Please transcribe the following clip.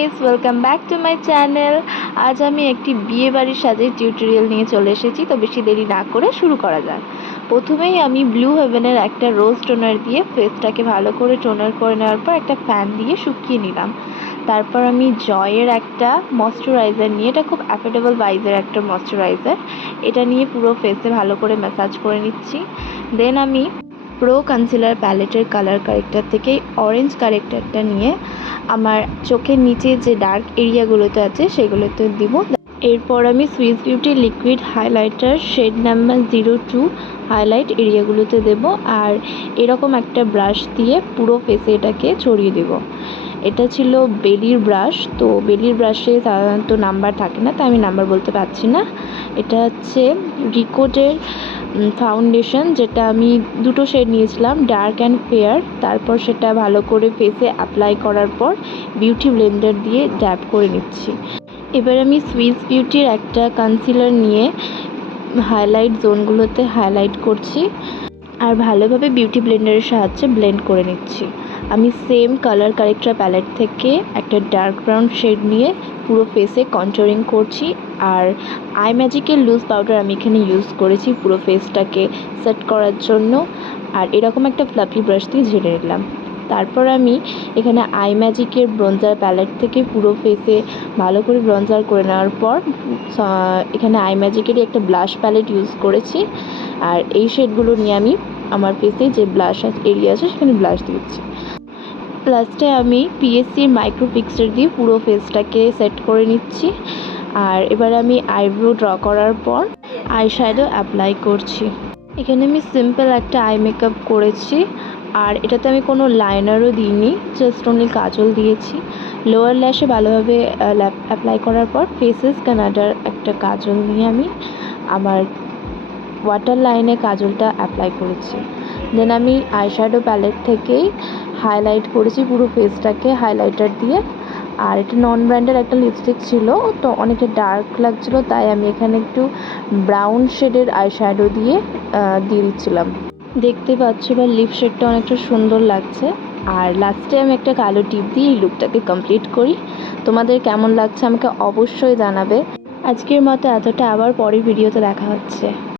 Guys, welcome back to my channel. আজ আমি একটি বিয়ে বাড়ির সাজের টিউটোরিয়াল নিয়ে চলে এসেছি। তো বেশি দেরি না করে শুরু করা যাক। প্রথমেই আমি ব্লু হেভেনের একটা রোজ টোনার দিয়ে ফেসটাকে ভালো করে টোনার করে নেওয়ার পর একটা ফ্যান দিয়ে শুকিয়ে নিলাম। তারপর আমি জয়ের একটা ময়শ্চারাইজার নিয়ে, এটা খুব অ্যাফোর্ডেবল প্রাইসের একটা ময়শ্চারাইজার, এটা নিয়ে পুরো ফেসে ভালো করে ম্যাসাজ করে নিচ্ছি। দেন আমি প্রো কনসিলার প্যালেটের কালার কারেক্টার থেকে অরেঞ্জ কারেক্টারটা নিয়ে আমার চোখের নিচে যে ডার্ক এরিয়াগুলোতে আছে সেগুলোতে দিব। এরপর আমি Swiss beauty liquid highlighter shade number 02 highlight এরিয়াগুলোতে দেব। আর এরকম একটা ব্রাশ দিয়ে পুরো ফেসে এটাকে ছড়িয়ে দেব। এটা ছিল বেলির ব্রাশ, তো বেলির ব্রাশে সাধারণত নাম্বার থাকে না, তাই আমি নাম্বার বলতে পারছি না। এটা হচ্ছে রিকোডের ফাউন্ডেশন, যেটা আমি দুটো শেড নিয়েছিলাম, ডার্ক অ্যান্ড ফেয়ার। তারপর সেটা ভালো করে ফেসে অ্যাপ্লাই করার পর বিউটি ব্লেন্ডার দিয়ে ড্যাব করে নিচ্ছি। এবার আমি সুইস বিউটির একটা কনসিলার নিয়ে হাইলাইট জোনগুলোতে হাইলাইট করছি আর ভালোভাবে বিউটি ব্লেন্ডারের সাহায্যে ব্লেন্ড করে নিচ্ছি। আমি সেম কালার কারেক্টার প্যালেট থেকে একটা ডার্ক ব্রাউন শেড নিয়ে পুরো ফেসে কন্ট্যুরিং করছি। আর আই ম্যাজিকের লুজ পাউডার আমি এখানে ইউজ করেছি পুরো ফেসটাকে সেট করার জন্য। আর এরকম একটা ফ্লাফি ব্রাশ দিয়ে ঝেড়ে নিলাম। তারপর আমি এখানে আই ম্যাজিকের ব্রঞ্জার প্যালেট থেকে পুরো ফেসে ভালো করে ব্রঞ্জার করে নেওয়ার পর এখানে আই ম্যাজিকেরই একটা ব্লাশ প্যালেট ইউজ করেছি। আর এই শেডগুলো নিয়ে আমি আমার ফেসে যে ব্লাশ এরিয়া আছে সেখানে ব্লাশ দিচ্ছি। লাস্টে আমি পিএসসির মাইক্রো ফিক্সার দিয়ে পুরো ফেসটাকে সেট করে নিচ্ছি। আর এবার আমি আইব্রো ড্র করার পর আই শ্যাডো অ্যাপ্লাই করছি। এখানে আমি সিম্পল একটা আই মেকআপ করেছি, আর এটাতে আমি কোনো লাইনারও দিইনি, জাস্ট অনলি কাজল দিয়েছি। লোয়ার ল্যাশে ভালোভাবে অ্যাপ্লাই করার পর ফেসেস কানাডার একটা কাজল নিয়ে আমি আমার ওয়াটার লাইনে কাজলটা অ্যাপ্লাই করেছি। দেন আমি আইশ্যাডো প্যালেট থেকেই হাইলাইট করেছি পুরো ফেসটাকে হাইলাইটার দিয়ে। আর এটা নন ব্র্যান্ডের একটা লিপস্টিক ছিল, তো অনেকটা ডার্ক লাগছিলো, তাই আমি এখানে একটু ব্রাউন শেডের আইশ্যাডো দিয়ে দিচ্ছিলাম। দেখতে পাচ্ছ বা লিপ শেডটা অনেকটা সুন্দর লাগছে। আর লাস্টে আমি একটা কালো টিপ দিয়ে এই লুকটাকে কমপ্লিট করি। তোমাদের কেমন লাগছে আমাকে অবশ্যই জানাবে। আজকের মতো এতটা, আবার পরের ভিডিওতে দেখা হচ্ছে।